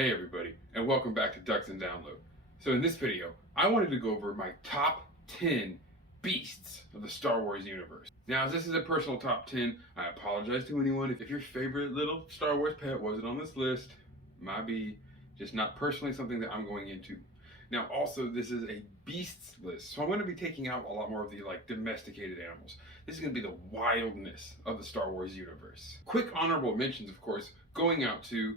Hey everybody, and welcome back to Ducks and Download. So in this video, I wanted to go over my top 10 beasts of the Star Wars universe. Now, as this is a personal top 10, I apologize to anyone if your favorite little Star Wars pet wasn't on this list. Might be just not personally something that I'm going into. Now, also, this is a beasts list, so I'm going to be taking out a lot more of the domesticated animals. This is going to be the wildness of the Star Wars universe. Quick honorable mentions, of course, going out to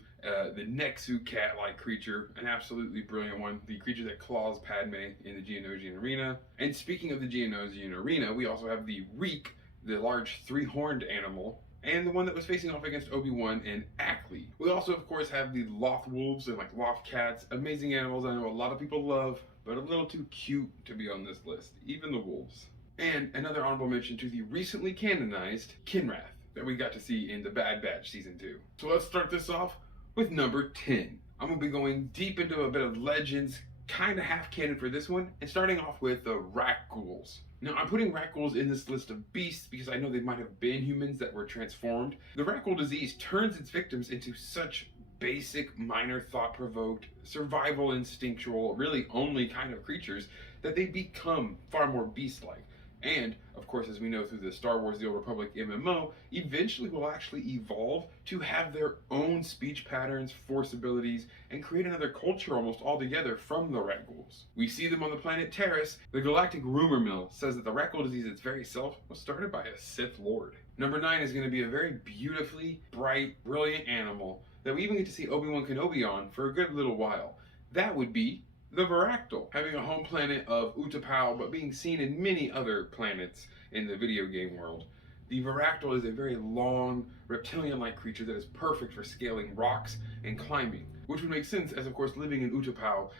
the Nexu cat-like creature, an absolutely brilliant one, the creature that claws Padme in the Geonosian arena. And speaking of the Geonosian arena, we also have the Reek, the large three-horned animal, and the one that was facing off against Obi-Wan and Ackley. We also, of course, have the Loth Wolves and Loth Cats, amazing animals I know a lot of people love, but a little too cute to be on this list, even the wolves. And another honorable mention to the recently canonized Kinrath that we got to see in the Bad Batch Season 2. So let's start this off with number 10. I'm going to be going deep into a bit of legends, kind of half canon for this one, and starting off with the Rakghouls. Now, I'm putting Rakghouls in this list of beasts because I know they might have been humans that were transformed. The Rakghoul disease turns its victims into such basic, minor, thought-provoked, survival instinctual, really only kind of creatures that they become far more beast-like. And, of course, as we know through the Star Wars The Old Republic MMO, eventually will actually evolve to have their own speech patterns, force abilities, and create another culture almost altogether from the Rakghouls. We see them on the planet Terrace. The galactic rumor mill says that the Rakghoul disease its very self was started by a Sith Lord. Number 9 is going to be a very beautifully bright, brilliant animal that we even get to see Obi-Wan Kenobi on for a good little while. That would be the Varactyl, having a home planet of Utapau, but being seen in many other planets in the video game world. The Varactyl is a very long, reptilian-like creature that is perfect for scaling rocks and climbing, which would make sense as, of course, living in Utapau,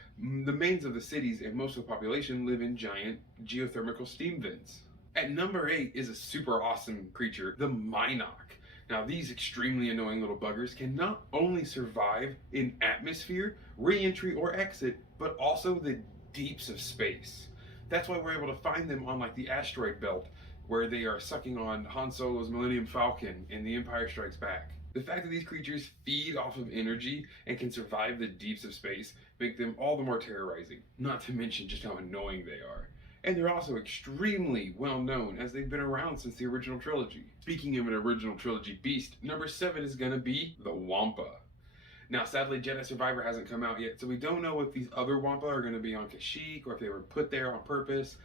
the mains of the cities and most of the population live in giant geothermal steam vents. At number 8 is a super awesome creature, the Mynock. Now, these extremely annoying little buggers can not only survive in atmosphere, re-entry, or exit, but also the deeps of space. That's why we're able to find them on the asteroid belt, where they are sucking on Han Solo's Millennium Falcon in The Empire Strikes Back. The fact that these creatures feed off of energy and can survive the deeps of space make them all the more terrorizing, not to mention just how annoying they are. And they're also extremely well known as they've been around since the original trilogy. Speaking of an original trilogy beast, number 7 is going to be the Wampa. Now, sadly, Jedi Survivor hasn't come out yet, so we don't know if these other Wampa are going to be on Kashyyyk or if they were put there on purpose.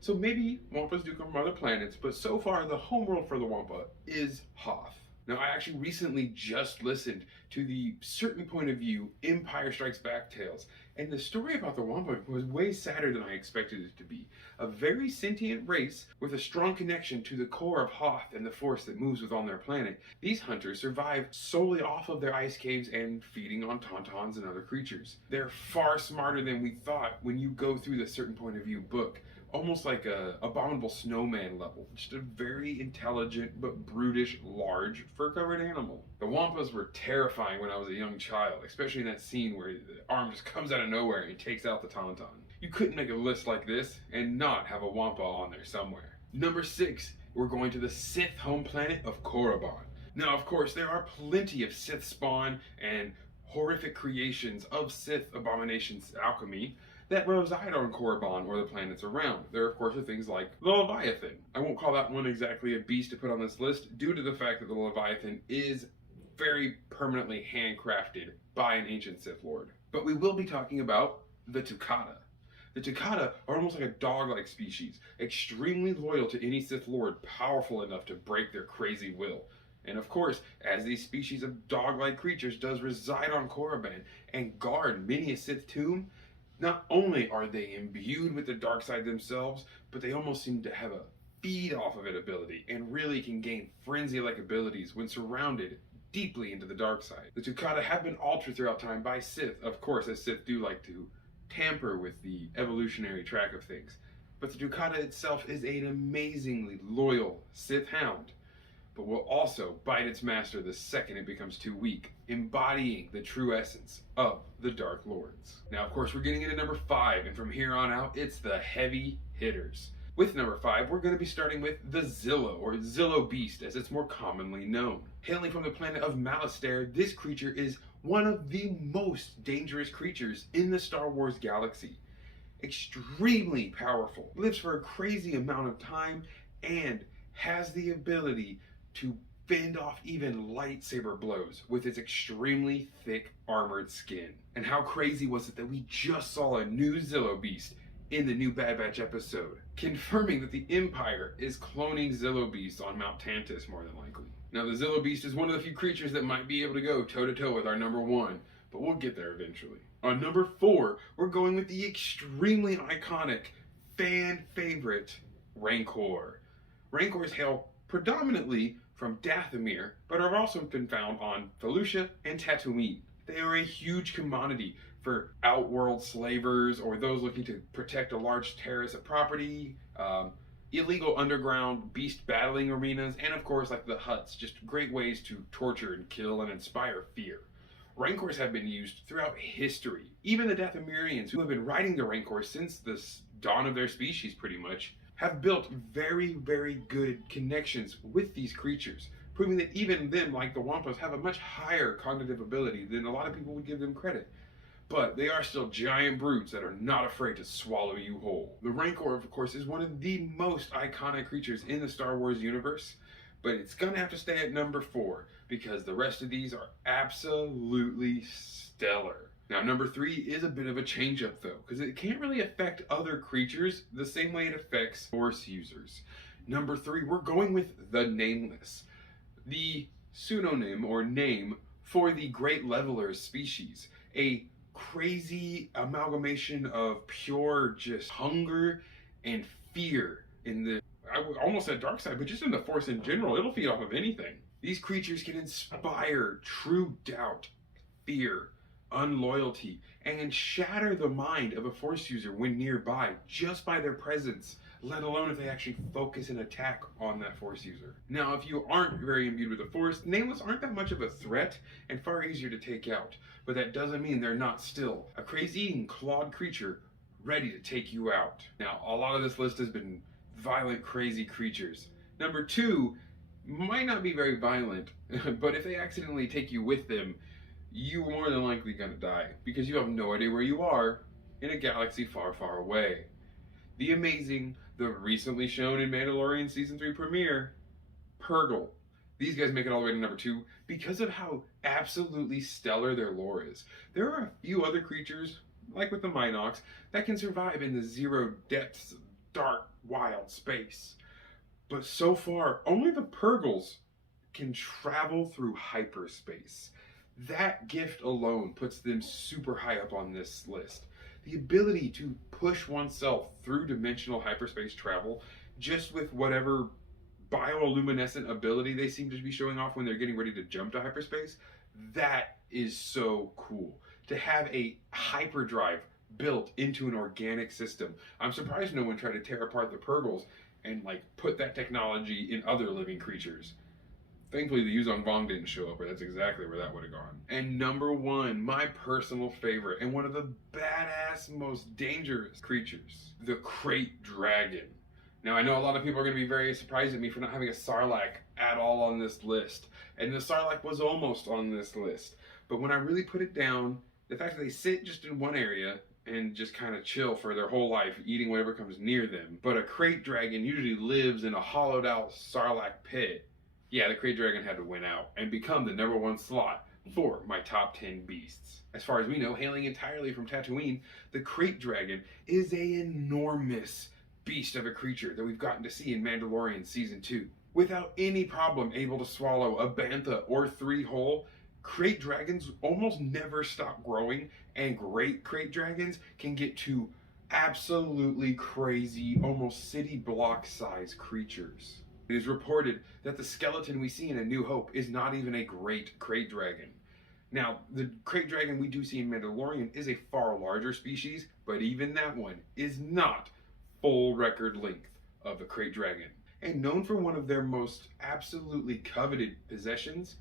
So maybe Wampas do come from other planets, but so far the homeworld for the Wampa is Hoth. Now, I actually recently just listened to the certain point of view Empire Strikes Back tales, and the story about the Wampa was way sadder than I expected it to be. A very sentient race with a strong connection to the core of Hoth and the force that moves within their planet. These hunters survive solely off of their ice caves and feeding on tauntauns and other creatures. They're far smarter than we thought when you go through the certain point of view book. Almost like a abominable snowman level. Just a very intelligent but brutish, large, fur-covered animal. The Wampas were terrifying when I was a young child, especially in that scene where the arm just comes out of nowhere and takes out the tauntaun. You couldn't make a list like this and not have a Wampa on there somewhere. Number 6, we're going to the Sith home planet of Korriban. Now, of course, there are plenty of Sith spawn and horrific creations of Sith abominations alchemy that reside on Korriban or the planets around. There, of course, are things like the Leviathan. I won't call that one exactly a beast to put on this list due to the fact that the Leviathan is very permanently handcrafted by an ancient Sith Lord. But we will be talking about the Tukata. The Tukata are almost like a dog-like species, extremely loyal to any Sith Lord powerful enough to break their crazy will. And of course, as these species of dog-like creatures does reside on Korriban and guard many a Sith tomb, not only are they imbued with the dark side themselves, but they almost seem to have a feed off of it ability and really can gain frenzy-like abilities when surrounded deeply into the dark side. The Tukata have been altered throughout time by Sith, of course, as Sith do like to tamper with the evolutionary track of things. But the Tukata itself is an amazingly loyal Sith hound, but will also bite its master the second it becomes too weak, embodying the true essence of the Dark Lords. Now, of course, we're getting into number 5, and from here on out, it's the heavy hitters. With number 5, we're going to be starting with the Zillo, or Zillo Beast, as it's more commonly known. Hailing from the planet of Malastare, this creature is one of the most dangerous creatures in the Star Wars galaxy. Extremely powerful, lives for a crazy amount of time, and has the ability to fend off even lightsaber blows with its extremely thick armored skin. And how crazy was it that we just saw a new Zillo Beast in the new Bad Batch episode, confirming that the Empire is cloning Zillo Beasts on Mount Tantus more than likely. Now the Zillo Beast is one of the few creatures that might be able to go toe to toe with our number one, but we'll get there eventually. On number 4, we're going with the extremely iconic fan favorite Rancor. Rancors hail predominantly from Dathomir, but have also been found on Felucia and Tatooine. They are a huge commodity for outworld slavers or those looking to protect a large terrace of property, illegal underground beast battling arenas, and of course like the Hutts, just great ways to torture and kill and inspire fear. Rancors have been used throughout history. Even the Dathomirians, who have been riding the Rancors since the dawn of their species pretty much, have built very, very good connections with these creatures, proving that even them, like the Wampas, have a much higher cognitive ability than a lot of people would give them credit. But they are still giant brutes that are not afraid to swallow you whole. The Rancor, of course, is one of the most iconic creatures in the Star Wars universe, but it's gonna have to stay at number 4 because the rest of these are absolutely stellar. Now, number 3 is a bit of a change-up though, because it can't really affect other creatures the same way it affects Force users. Number 3, we're going with the Nameless, the pseudonym or name for the Great Levelers species, a crazy amalgamation of pure just hunger and fear in the, I would almost say dark side, but just in the Force in general. It'll feed off of anything. These creatures can inspire true doubt, fear, unloyalty, and can shatter the mind of a Force user when nearby just by their presence, let alone if they actually focus an attack on that Force user. Now, if you aren't very imbued with the Force, Nameless aren't that much of a threat and far easier to take out, but that doesn't mean they're not still a crazy and clawed creature ready to take you out. Now, a lot of this list has been violent, crazy creatures. Number 2 might not be very violent, but if they accidentally take you with them, you're more than likely gonna die because you have no idea where you are in a galaxy far, far away. The amazing, the recently shown in Mandalorian Season 3 premiere, Purrgil. These guys make it all the way to number 2 because of how absolutely stellar their lore is. There are a few other creatures, like with the Minox, that can survive in the zero depths of dark, wild space. But so far, only the Purrgils can travel through hyperspace. That gift alone puts them super high up on this list. The ability to push oneself through dimensional hyperspace travel just with whatever bioluminescent ability they seem to be showing off when they're getting ready to jump to hyperspace, that is so cool. To have a hyperdrive built into an organic system. I'm surprised no one tried to tear apart the Purrgils and like put that technology in other living creatures. Thankfully, the Yuzong Vong didn't show up, or that's exactly where that would have gone. And number 1, my personal favorite, and one of the badass, most dangerous creatures, the Krayt Dragon. Now, I know a lot of people are going to be very surprised at me for not having a Sarlacc at all on this list. And the Sarlacc was almost on this list. But when I really put it down, the fact that they sit just in one area and just kind of chill for their whole life, eating whatever comes near them. But a Krayt Dragon usually lives in a hollowed out Sarlacc pit. Yeah, the Krayt Dragon had to win out and become the number 1 slot for my top 10 beasts. As far as we know, hailing entirely from Tatooine, the Krayt Dragon is an enormous beast of a creature that we've gotten to see in Mandalorian Season 2. Without any problem able to swallow a bantha or 3 whole, Krayt Dragons almost never stop growing, and great Krayt Dragons can get to absolutely crazy, almost city block size creatures. It is reported that the skeleton we see in A New Hope is not even a great Krayt Dragon. Now, the Krayt Dragon we do see in Mandalorian is a far larger species, but even that one is not full record length of the Krayt Dragon. And known for one of their most absolutely coveted possessions,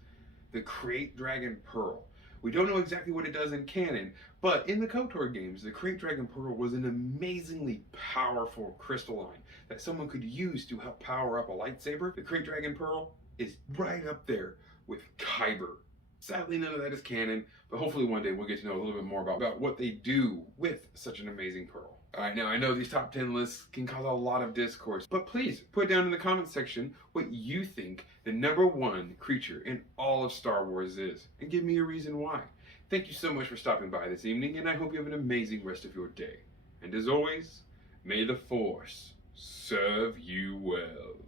the Krayt Dragon Pearl. We don't know exactly what it does in canon, but in the KOTOR games, the Krayt Dragon Pearl was an amazingly powerful crystalline that someone could use to help power up a lightsaber. The Krayt Dragon Pearl is right up there with Kyber Sadly, none of that is canon, but hopefully one day we'll get to know a little bit more about what they do with such an amazing pearl. Alright, now I know these top 10 lists can cause a lot of discourse, but please put down in the comment section what you think the #1 creature in all of Star Wars is, and give me a reason why. Thank you so much for stopping by this evening, and I hope you have an amazing rest of your day. And as always, may the Force serve you well.